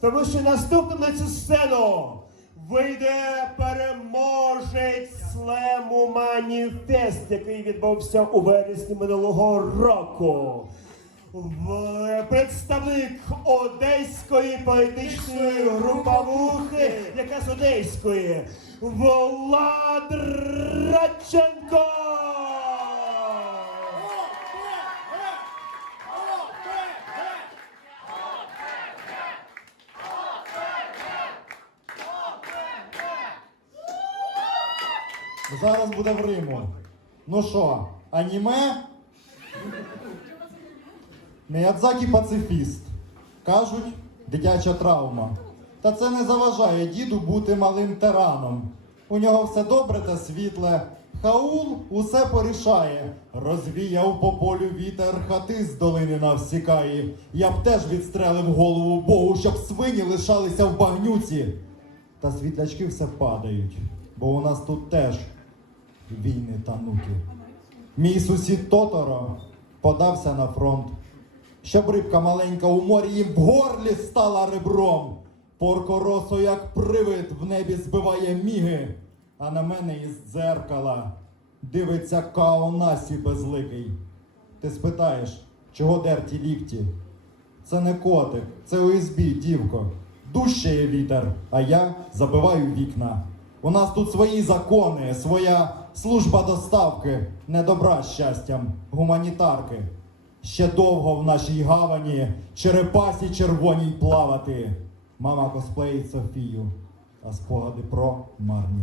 Тому що наступним на цю сцену вийде переможець слему Маніфест, який відбувся у вересні минулого року. Представник одеської поетичної групавухи, яка з одеської, Влад Радченко! Зараз буде в Риму. Ну що, аніме? Міядзакі пацифіст. Кажуть, дитяча травма. Та це не заважає діду бути малим тираном. У нього все добре та світле. Хаул усе порішає. Розвіяв по полю вітер, хати з долини навсікає. Я б теж відстрелив голову Богу, щоб свині лишалися в багнюці. Та світлячки все падають, бо у нас тут теж війни та нуки. Мій сусід Тоторо подався на фронт, щоб рибка маленька у морі їм в горлі стала ребром. Порко росо, як привид, в небі збиває міги, а на мене із дзеркала дивиться Каонасі безликий. Ти спитаєш, чого дерті лікті? Це не котик, це ОСБ, дівко. Дужчає вітер, а я забиваю вікна. У нас тут свої закони, своя служба доставки, не добра щастям, гуманітарки. Ще довго в нашій гавані черепасі червоній плавати. Мама косплеїть Софію, а спогади про марні.